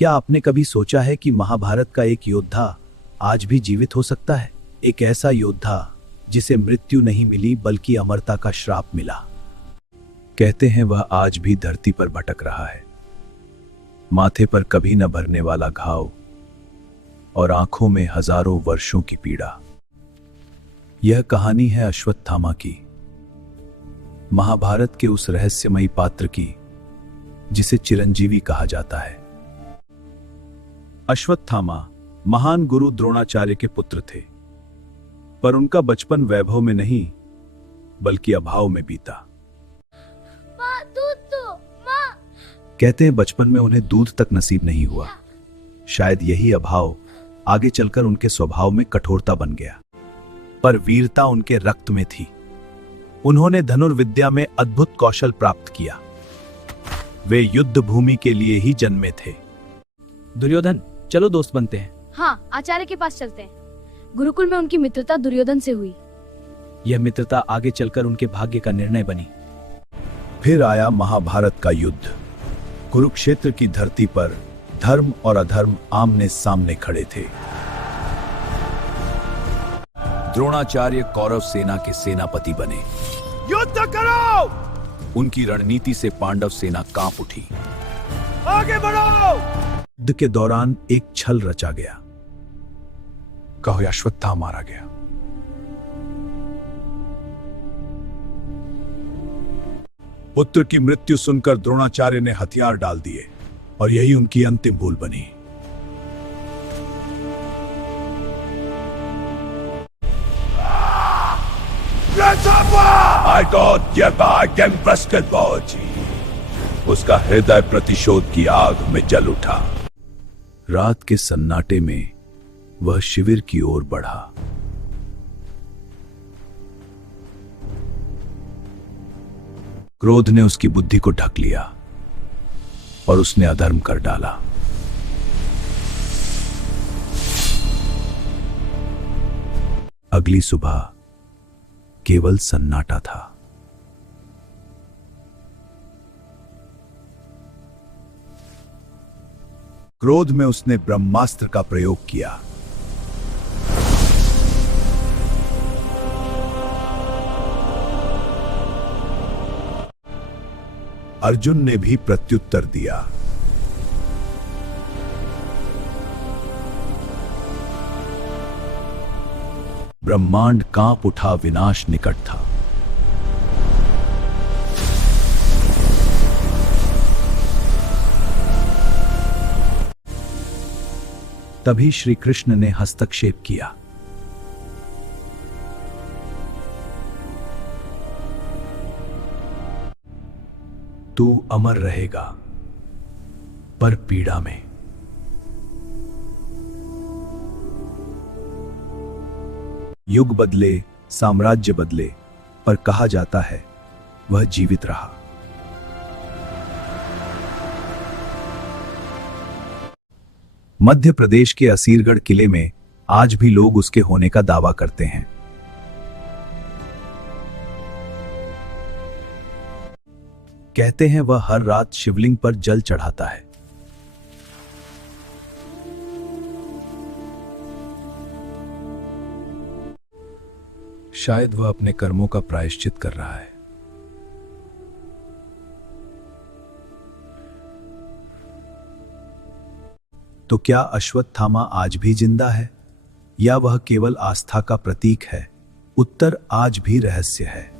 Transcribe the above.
क्या आपने कभी सोचा है कि महाभारत का एक योद्धा आज भी जीवित हो सकता है? एक ऐसा योद्धा जिसे मृत्यु नहीं मिली बल्कि अमरता का श्राप मिला। कहते हैं वह आज भी धरती पर भटक रहा है, माथे पर कभी न भरने वाला घाव और आंखों में हजारों वर्षों की पीड़ा। यह कहानी है अश्वत्थामा की, महाभारत के उस रहस्यमयी पात्र की जिसे चिरंजीवी कहा जाता है। अश्वत्थामा महान गुरु द्रोणाचार्य के पुत्र थे, पर उनका बचपन वैभव में नहीं बल्कि अभाव में बीता। माँ, दूध दो, माँ। कहते हैं बचपन में उन्हें दूध तक नसीब नहीं हुआ। शायद यही अभाव आगे चलकर उनके स्वभाव में कठोरता बन गया, पर वीरता उनके रक्त में थी। उन्होंने धनुर्विद्या में अद्भुत कौशल प्राप्त किया। वे युद्ध भूमि के लिए ही जन्मे थे। दुर्योधन, चलो दोस्त बनते हैं। हाँ, आचार्य के पास चलते हैं। गुरुकुल में उनकी मित्रता दुर्योधन से हुई। यह मित्रता आगे चलकर उनके भाग्य का निर्णय बनी। फिर आया महाभारत का युद्ध। कुरुक्षेत्र की धरती पर धर्म और अधर्म आमने सामने खड़े थे। द्रोणाचार्य कौरव सेना के सेनापति बने। युद्ध करो! उनकी रणनीति से पांडव सेना कांप उठी। आगे बढ़ो! युद्ध के दौरान एक छल रचा गया। कहो अश्वत्थामा मारा गया। पुत्र की मृत्यु सुनकर द्रोणाचार्य ने हथियार डाल दिए और यही उनकी अंतिम भूल बनी। उसका हृदय प्रतिशोध की आग में जल उठा। रात के सन्नाटे में वह शिविर की ओर बढ़ा। क्रोध ने उसकी बुद्धि को ढक लिया और उसने अधर्म कर डाला। अगली सुबह केवल सन्नाटा था। क्रोध में उसने ब्रह्मास्त्र का प्रयोग किया। अर्जुन ने भी प्रत्युत्तर दिया। ब्रह्मांड कांप उठा, विनाश निकट था। तभी श्री कृष्ण ने हस्तक्षेप किया। तू अमर रहेगा, पर पीड़ा में। युग बदले, साम्राज्य बदले, पर कहा जाता है वह जीवित रहा। मध्य प्रदेश के असीरगढ़ किले में आज भी लोग उसके होने का दावा करते हैं। कहते हैं वह हर रात शिवलिंग पर जल चढ़ाता है। शायद वह अपने कर्मों का प्रायश्चित कर रहा है। तो क्या अश्वत्थामा आज भी जिंदा है या वह केवल आस्था का प्रतीक है? उत्तर आज भी रहस्य है।